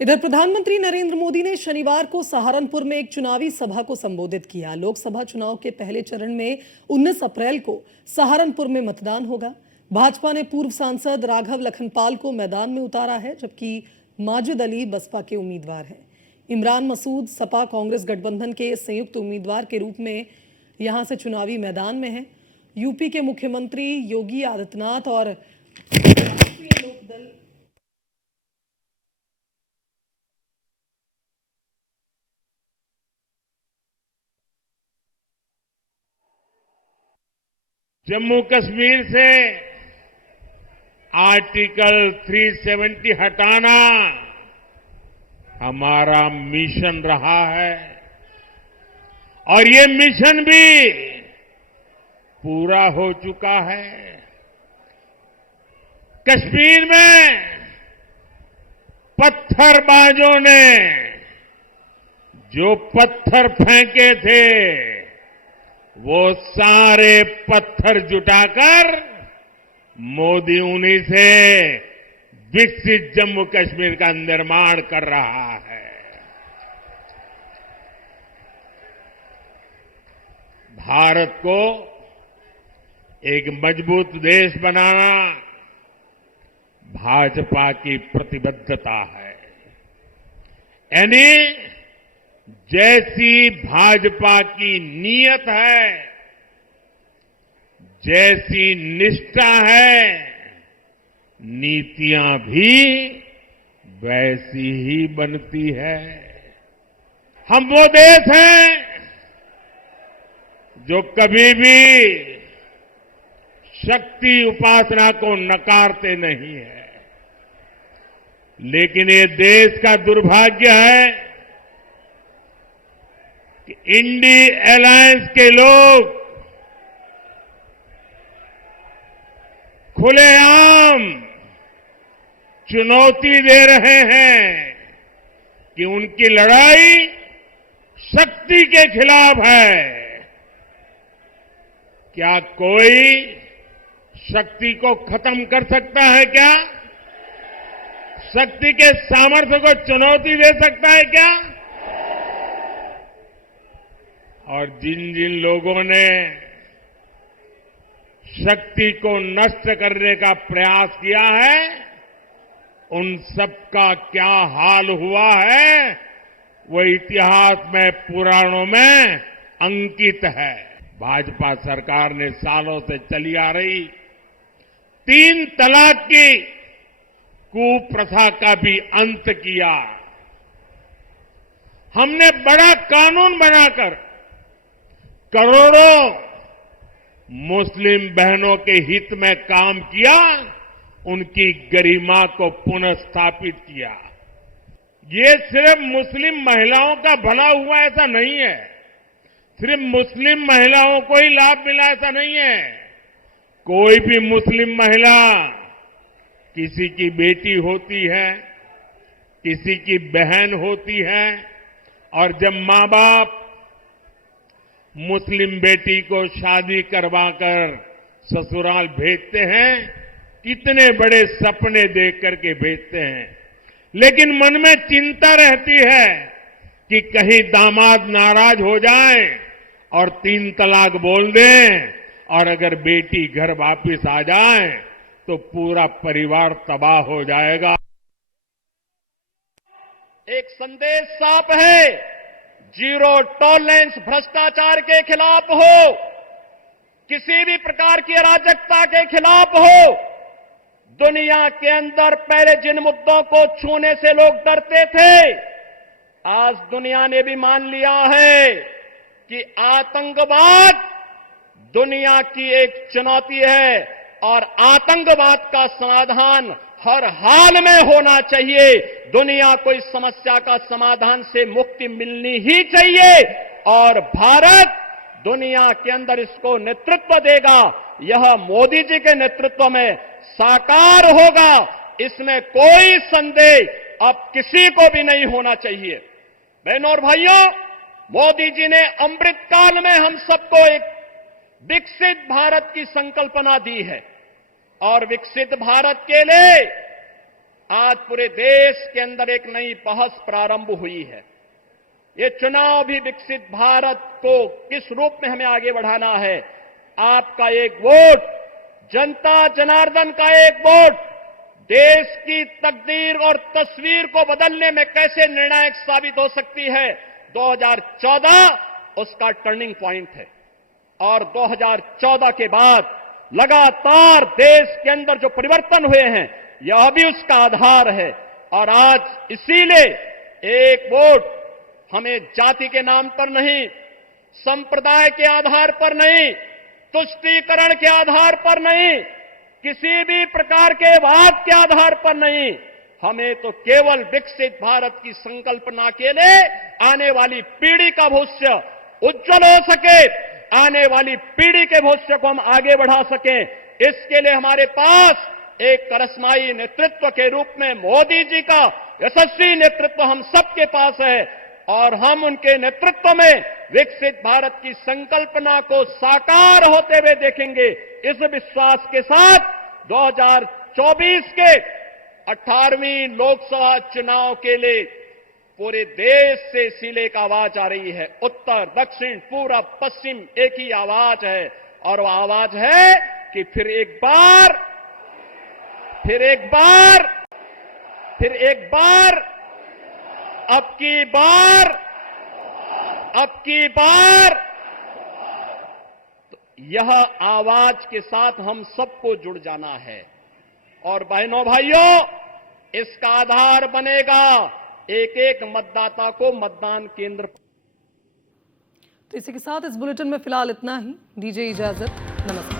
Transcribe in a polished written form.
इधर प्रधानमंत्री नरेंद्र मोदी ने शनिवार को सहारनपुर में एक चुनावी सभा को संबोधित किया। लोकसभा चुनाव के पहले चरण में 19 अप्रैल को सहारनपुर में मतदान होगा। भाजपा ने पूर्व सांसद राघव लखनपाल को मैदान में उतारा है, जबकि माजिद अली बसपा के उम्मीदवार हैं। इमरान मसूद सपा कांग्रेस गठबंधन के संयुक्त उम्मीदवार के रूप में यहां से चुनावी मैदान में हैं। यूपी के मुख्यमंत्री योगी आदित्यनाथ और राष्ट्रीय लोकदल जम्मू कश्मीर से आर्टिकल 370 हटाना हमारा मिशन रहा है और ये मिशन भी पूरा हो चुका है। कश्मीर में पत्थरबाजों ने जो पत्थर फेंके थे वो सारे पत्थर जुटाकर मोदी उन्हीं से विकसित जम्मू कश्मीर का निर्माण कर रहा है। भारत को एक मजबूत देश बनाना भाजपा की प्रतिबद्धता है। यानी जैसी भाजपा की नीयत है, जैसी निष्ठा है, नीतियां भी वैसी ही बनती है। हम वो देश हैं जो कभी भी शक्ति उपासना को नकारते नहीं है, लेकिन ये देश का दुर्भाग्य है कि इंडी अलायंस के लोग खुलेआम चुनौती दे रहे हैं कि उनकी लड़ाई शक्ति के खिलाफ है। क्या कोई शक्ति को खत्म कर सकता है क्या? शक्ति के सामर्थ्य को चुनौती दे सकता है क्या? और जिन जिन लोगों ने शक्ति को नष्ट करने का प्रयास किया है, उन सबका क्या हाल हुआ है वो इतिहास में, पुराणों में अंकित है। भाजपा सरकार ने सालों से चली आ रही 3 तलाक की कुप्रथा का भी अंत किया। हमने बड़ा कानून बनाकर करोड़ों मुस्लिम बहनों के हित में काम किया, उनकी गरिमा को पुनः स्थापित किया। ये सिर्फ मुस्लिम महिलाओं का भला हुआ ऐसा नहीं है, सिर्फ मुस्लिम महिलाओं को ही लाभ मिला ऐसा नहीं है। कोई भी मुस्लिम महिला किसी की बेटी होती है, किसी की बहन होती है, और जब मां बाप मुस्लिम बेटी को शादी करवाकर ससुराल भेजते हैं, कितने बड़े सपने देख करके भेजते हैं, लेकिन मन में चिंता रहती है कि कहीं दामाद नाराज हो जाए और 3 तलाक बोल दें, और अगर बेटी घर वापिस आ जाए तो पूरा परिवार तबाह हो जाएगा। एक संदेश साफ है, जीरो टॉलरेंस भ्रष्टाचार के खिलाफ हो, किसी भी प्रकार की अराजकता के खिलाफ हो। दुनिया के अंदर पहले जिन मुद्दों को छूने से लोग डरते थे, आज दुनिया ने भी मान लिया है कि आतंकवाद दुनिया की एक चुनौती है और आतंकवाद का समाधान हर हाल में होना चाहिए। दुनिया को इस समस्या का समाधान से मुक्ति मिलनी ही चाहिए और भारत दुनिया के अंदर इसको नेतृत्व देगा। यह मोदी जी के नेतृत्व में साकार होगा, इसमें कोई संदेह अब किसी को भी नहीं होना चाहिए। बहनों और भाइयों, मोदी जी ने अमृत काल में हम सबको एक विकसित भारत की संकल्पना दी है और विकसित भारत के लिए आज पूरे देश के अंदर एक नई बहस प्रारंभ हुई है। ये चुनाव भी विकसित भारत को किस रूप में हमें आगे बढ़ाना है। आपका एक वोट, जनता जनार्दन का एक वोट देश की तकदीर और तस्वीर को बदलने में कैसे निर्णायक साबित हो सकती है। 2014 उसका टर्निंग पॉइंट है और 2014 के बाद लगातार देश के अंदर जो परिवर्तन हुए हैं यह भी उसका आधार है। और आज इसीलिए एक वोट हमें जाति के नाम पर नहीं, संप्रदाय के आधार पर नहीं, तुष्टीकरण के आधार पर नहीं, किसी भी प्रकार के वाद के आधार पर नहीं, हमें तो केवल विकसित भारत की संकल्पना के लिए आने वाली पीढ़ी का भविष्य उज्जवल हो सके, आने वाली पीढ़ी के भविष्य को हम आगे बढ़ा सकें, इसके लिए हमारे पास एक करिश्माई नेतृत्व के रूप में मोदी जी का यशस्वी नेतृत्व हम सबके पास है और हम उनके नेतृत्व में विकसित भारत की संकल्पना को साकार होते हुए देखेंगे। इस विश्वास के साथ 2024 के 18वीं लोकसभा चुनाव के लिए पूरे देश से इसीलिए एक आवाज आ रही है। उत्तर, दक्षिण, पूरब, पश्चिम एक ही आवाज है और वो आवाज है कि फिर एक बार अब की बार तो यह आवाज के साथ हम सबको जुड़ जाना है। और बहनों भाइयों, इसका आधार बनेगा एक एक मतदाता को मतदान केंद्र। तो इसी के साथ इस बुलेटिन में फिलहाल इतना ही। दीजिए इजाजत, नमस्कार।